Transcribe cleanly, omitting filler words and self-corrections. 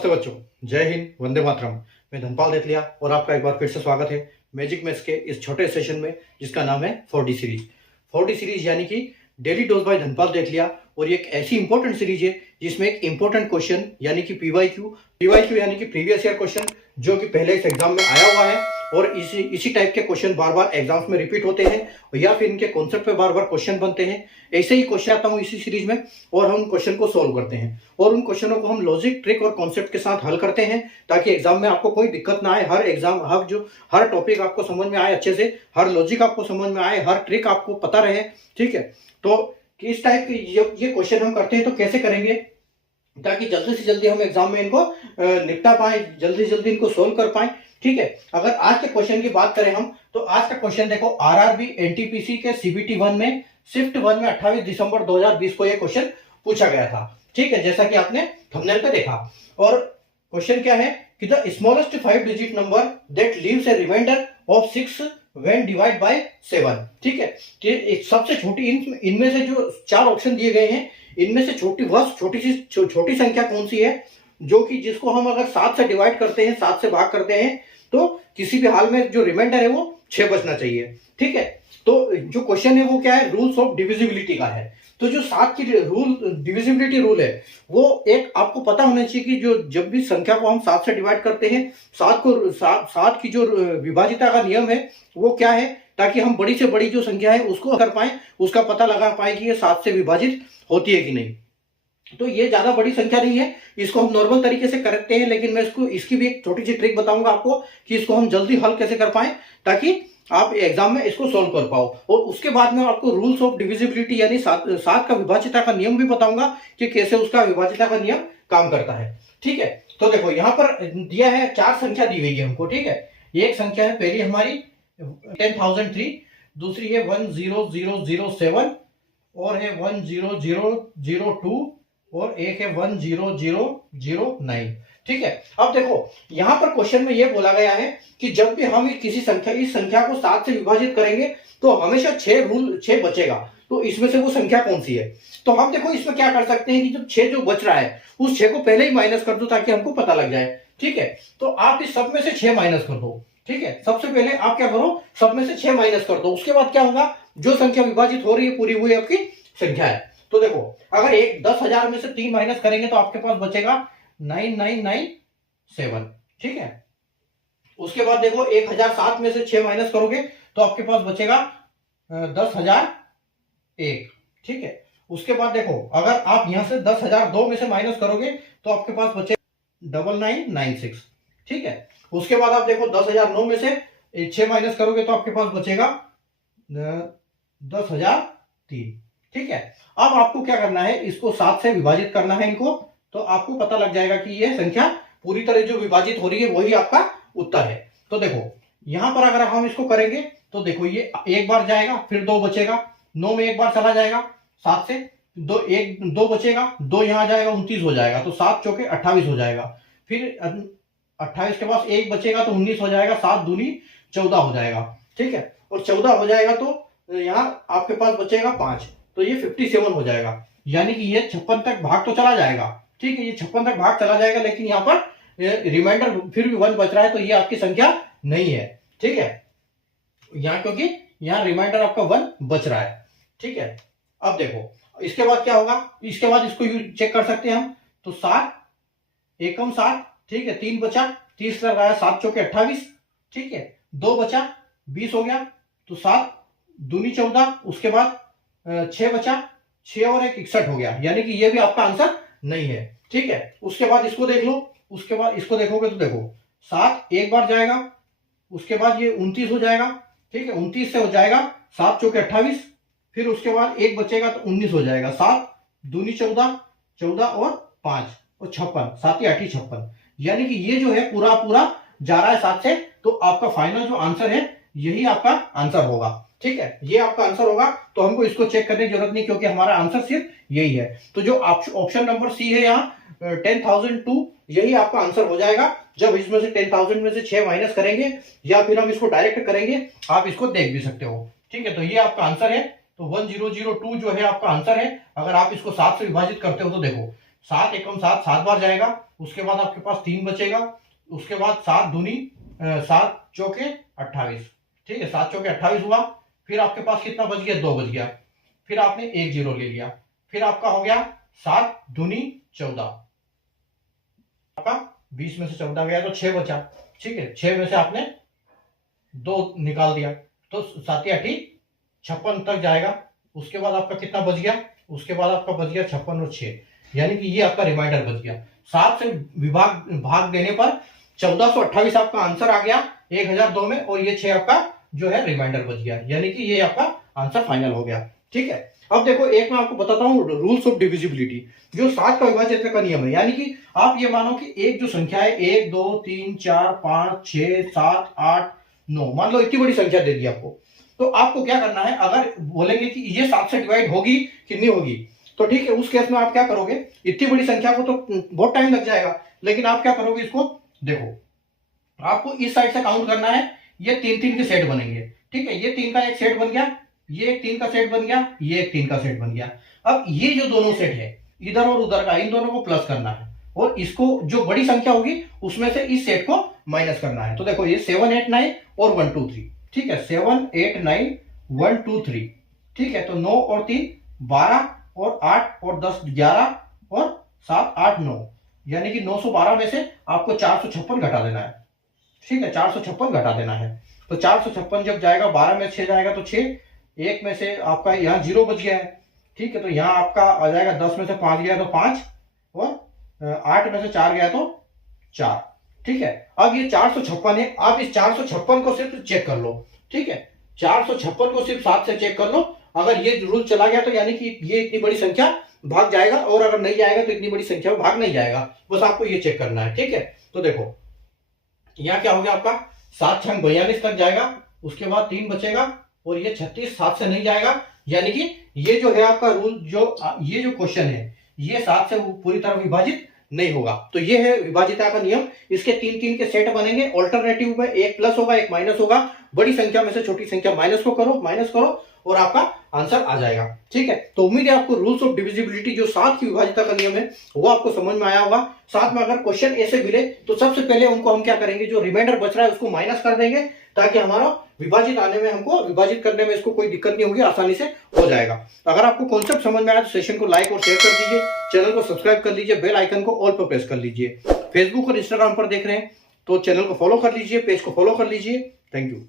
नमस्ते बच्चों, जय हिंद, वंदे मातरम। मैं धनपाल देतलिया और आपका एक बार फिर से स्वागत है मैजिक मैथ्स के इस छोटे सेशन में जिसका नाम है 4D सीरीज। 4D सीरीज यानी कि डेली डोज बाय धनपाल देतलिया, और ये एक ऐसी इंपॉर्टेंट सीरीज है जिसमें एक इंपॉर्टेंट क्वेश्चन यानी कि पीवाईक्यू यानी कि प्रीवियस ईयर क्वेश्चन जो कि पहले इस एग्जाम में आया हुआ है, और इसी टाइप के क्वेश्चन बार बार एग्जाम्स में रिपीट होते हैं या फिर इनके कॉन्सेप्ट पे बार बार क्वेश्चन बनते हैं। ऐसे ही क्वेश्चन आता हूँ इसी सीरीज में और हम क्वेश्चन को सोल्व करते हैं और उन क्वेश्चनों को हम लॉजिक, ट्रिक और कॉन्सेप्ट के साथ हल करते हैं ताकि एग्जाम में आपको कोई दिक्कत ना आए। हर टॉपिक आपको समझ में आए अच्छे से, हर लॉजिक आपको समझ में आए, हर ट्रिक आपको पता रहे। ठीक है, तो इस टाइप के ये क्वेश्चन हम करते हैं तो कैसे करेंगे ताकि जल्दी से जल्दी हम एग्जाम में इनको निपटा पाए, जल्दी से जल्दी इनको सोल्व कर पाए। ठीक है, अगर आज के क्वेश्चन की बात करें हम तो आज का क्वेश्चन देखो, आरआरबी एनटीपीसी के सीबीटी 1 में शिफ्ट 1 में 28 दिसंबर 2020 को यह क्वेश्चन पूछा गया था। ठीक है, जैसा कि आपने थंबनेल पे देखा। और क्वेश्चन क्या है कि the smallest 5 digit number that leaves a remainder of 6 when divide by 7। ठीक है, सबसे छोटी इनमें से जो 4 ऑप्शन दिए गए हैं इनमें से छोटी संख्या कौन सी है जो कि जिसको हम अगर 7 से डिवाइड करते हैं, 7 से भाग करते हैं तो किसी भी हाल में जो रिमाइंडर है वो 6 बचना चाहिए। ठीक है, तो जो क्वेश्चन है वो क्या है, रूल्स ऑफ डिविजिबिलिटी का है। तो जो 7 की डिविजिबिलिटी रूल है वो एक आपको पता होना चाहिए कि जो जब भी संख्या को हम 7 से डिवाइड करते हैं, 7 की जो विभाजिता का नियम है वो क्या है, ताकि हम बड़ी से बड़ी जो संख्या है उसको कर पाए, उसका पता लगा पाए कि ये 7 से विभाजित होती है कि नहीं। तो ये ज्यादा बड़ी संख्या नहीं है, इसको हम नॉर्मल तरीके से करते हैं, लेकिन मैं इसकी भी एक छोटी सी ट्रिक बताऊंगा आपको कि इसको हम जल्दी हल कैसे कर पाए ताकि आप एग्जाम में इसको सोल्व कर पाओ। और उसके बाद में आपको रूल्स ऑफ डिविजिबिलिटी यानी 7 का विभाजिता का नियम भी बताऊंगा कि कैसे उसका विभाजिता का नियम काम करता है। ठीक है, तो देखो यहाँ पर दिया है 4 संख्या दी हुई है हमको। ठीक है, एक संख्या है पहली हमारी 10,003, दूसरी है 10007 और है 10002 और एक है 10009। ठीक है, अब देखो यहां पर क्वेश्चन में यह बोला गया है कि जब भी हम इस संख्या को 7 से विभाजित करेंगे तो हमेशा 6 बचेगा। तो इसमें से वो संख्या कौन सी है, तो हम देखो इसमें क्या कर सकते हैं कि जब 6 जो बच रहा है उस 6 को पहले ही माइनस कर दो ताकि हमको पता लग जाए। ठीक है, तो आप इस सब में से 6 माइनस कर दो। ठीक है, सबसे पहले आप क्या करो, सब में से 6 माइनस कर दो। उसके बाद क्या होगा, जो संख्या विभाजित हो रही है पूरी हुई आपकी संख्या है। तो देखो अगर 10,000 में से 3 माइनस करेंगे तो आपके पास बचेगा 9997। ठीक है, उसके बाद देखो 1007 में से 6 माइनस करोगे तो आपके पास बचेगा 10,001। ठीक है, उसके बाद देखो अगर आप यहां से 10,002 में से माइनस करोगे तो आपके पास बचेगा 9996। ठीक है, उसके बाद आप देखो 10,009 में से 6 माइनस करोगे तो आपके पास बचेगा 10,003। ठीक है, अब आपको क्या करना है, इसको 7 से विभाजित करना है इनको, तो आपको पता लग जाएगा कि यह संख्या पूरी तरह जो विभाजित हो रही है वही आपका उत्तर है। तो देखो यहां पर अगर हम इसको करेंगे तो देखो ये एक बार जाएगा, फिर 2 बचेगा, 9 में एक बार चला जाएगा 7 से, 2 बचेगा, 2 यहां जाएगा 29 हो जाएगा, तो 7 चौके 28 हो जाएगा। फिर 28 के पास 1 बचेगा तो 19 हो जाएगा, 7 दूनी 14 हो जाएगा। ठीक है, और 14 हो जाएगा तो यहाँ आपके पास बचेगा 5, तो ये 57 हो जाएगा। यानी कि ये 56 तक भाग तो चला जाएगा। ठीक है, ये 56 तक भाग चला जाएगा, लेकिन यहाँ पर रिमाइंडर फिर भी 1 बच रहा है, तो ये आपकी संख्या नहीं है। ठीक है, यहाँ क्योंकि यहाँ रिमाइंडर आपका 1 बच रहा है। ठीक है, अब देखो इसके बाद क्या होगा, इसके बाद इसको चेक कर सकते हैं हम, तो 7 एकम 7। ठीक है, 3 बचा, 30 लगाया, 7 चौके 28। ठीक है, 2 बचा, 20 हो गया, तो 7 दूनी 14, उसके बाद 6 बचा, 6 और 1 61 हो गया, यानी कि ये भी आपका आंसर नहीं है। ठीक है, उसके बाद इसको देख लो, उसके बाद इसको देखोगे तो देखो 7 एक बार जाएगा, उसके बाद ये 29 हो जाएगा। ठीक है, 29 से हो जाएगा 7 चौके 28, फिर उसके बाद 1 बचेगा तो 19 हो जाएगा, 7 दूनी 14, 14 और 5 और 56, 7 8 56, यानी कि ये जो है पूरा जा रहा है 7 से। तो आपका फाइनल जो आंसर है यही आपका आंसर होगा। ठीक है, ये आपका आंसर होगा, तो हमको इसको चेक करने की जरूरत नहीं क्योंकि हमारा आंसर सिर्फ यही है। तो जो ऑप्शन नंबर सी है यहाँ 10,002, यही आपका आंसर हो जाएगा। जब इसमें से 10,000 में से 6 माइनस करेंगे या फिर हम इसको डायरेक्ट करेंगे, आप इसको देख भी सकते हो। ठीक है, तो ये आपका आंसर है। तो 1002 जो है आपका आंसर है। अगर आप इसको 7 से विभाजित करते हो तो देखो 7 एकम 7 7 बार जाएगा, उसके बाद आपके पास 3 बचेगा, उसके बाद 7 दूनी 7 चौके 28, ठीक है 7 चौके 28 हुआ। फिर आपके पास कितना बच गया, 2 बच गया, फिर आपने एक जीरो ले लिया, फिर आपका हो गया 7 दूनी 14, आपका 20 में से 14 गया तो 6 बचा, ठीक है 6 में से आपने 2 निकाल दिया तो 7 8 56 तक जाएगा। उसके बाद आपका कितना बच गया, उसके बाद आपका बच गया 56 और 6, यानी कि ये आपका रिमाइंडर बच गया। 7 से भाग देने पर 1428 आपका आंसर आ गया 1002 में, और ये 6 आपका जो है रिमाइंडर बच गया, यानी कि ये आपका आंसर फाइनल हो गया। ठीक है, अब देखो एक मैं आपको बताता हूं रूल्स ऑफ डिविजिबिलिटी, जो 7 का विभाज्यता का नियम है। यानी कि आप ये मानो कि एक जो संख्या है 1 2 3 4 5 6 7 8 9, मान लो इतनी बड़ी संख्या दे दी आपको, तो आपको क्या करना है, अगर बोलेंगे कि ये 7 से डिवाइड होगी कि नहीं होगी, तो ठीक है उस केस में आप क्या करोगे, इतनी बड़ी संख्या को तो बहुत टाइम लग जाएगा, लेकिन आप क्या करोगे, इसको देखो आपको इस साइड से काउंट करना है, ये 3 के सेट बनेंगे, ठीक है ये 3 का एक सेट बन गया, ये एक 3 का सेट बन गया, ये एक 3 का सेट बन गया। अब ये जो दोनों सेट है इधर और उधर का, इन दोनों को प्लस करना है, और इसको जो बड़ी संख्या होगी उसमें से इस सेट को माइनस करना है। तो देखो ये 7 8 9 और 1 2 3, ठीक है 7 8 9 1 2 3, ठीक है तो 9 और 3 12 और 8 और 10 11 और 7 8 9, यानी कि 912 में से आपको 456 घटा देना है, ठीक है 456 घटा देना है। तो 456 जब जाएगा 12 में 6 जाएगा तो 6, एक में से आपका यहाँ 0 बच गया है, ठीक है तो यहाँ आपका आ जाएगा 10 में से 5 गया तो 5, और 8 में से 4 गया तो 4, ठीक है। अब ये 456 है, आप इस 456 को सिर्फ चेक कर लो, ठीक है 456 को सिर्फ 7 से चेक कर लो, अगर ये रूल चला गया तो यानी कि ये इतनी बड़ी संख्या भाग जाएगा, और अगर नहीं जाएगा तो इतनी बड़ी संख्या में भाग नहीं जाएगा, बस आपको ये चेक करना है, ठीक है। तो देखो यहाँ क्या हो गया आपका 7 6 42 तक जाएगा, उसके बाद 3 बचेगा, और ये 36 7 से नहीं जाएगा, यानी कि ये जो है आपका रूल, जो ये जो क्वेश्चन है ये 7 से पूरी तरह विभाजित नहीं होगा। तो ये है विभाजिता का नियम, इसके 3 के सेट बनेंगे, ऑल्टरनेटिव में एक प्लस होगा एक माइनस होगा, बड़ी संख्या में से छोटी संख्या माइनस करो और आपका आंसर आ जाएगा, ठीक है। तो उम्मीद है आपको रूल्स ऑफ डिविजिबिलिटी जो 7 की विभाजिता का नियम है वो आपको समझ में आया होगा। साथ में अगर क्वेश्चन ऐसे मिले तो सबसे पहले उनको हम क्या करेंगे, जो रिमाइंडर बच रहा है उसको माइनस कर देंगे, ताकि हमारा विभाजित आने में, हमको विभाजित करने में इसको कोई दिक्कत नहीं होगी, आसानी से हो जाएगा। अगर आपको कॉन्सेप्ट समझ में आया तो सेशन को लाइक और शेयर कर दीजिए, चैनल को सब्सक्राइब कर लीजिए, बेल आइकन को ऑल पर प्रेस कर लीजिए। फेसबुक और इंस्टाग्राम पर देख रहे हैं तो चैनल को फॉलो कर लीजिए, पेज को फॉलो कर लीजिए। Thank you.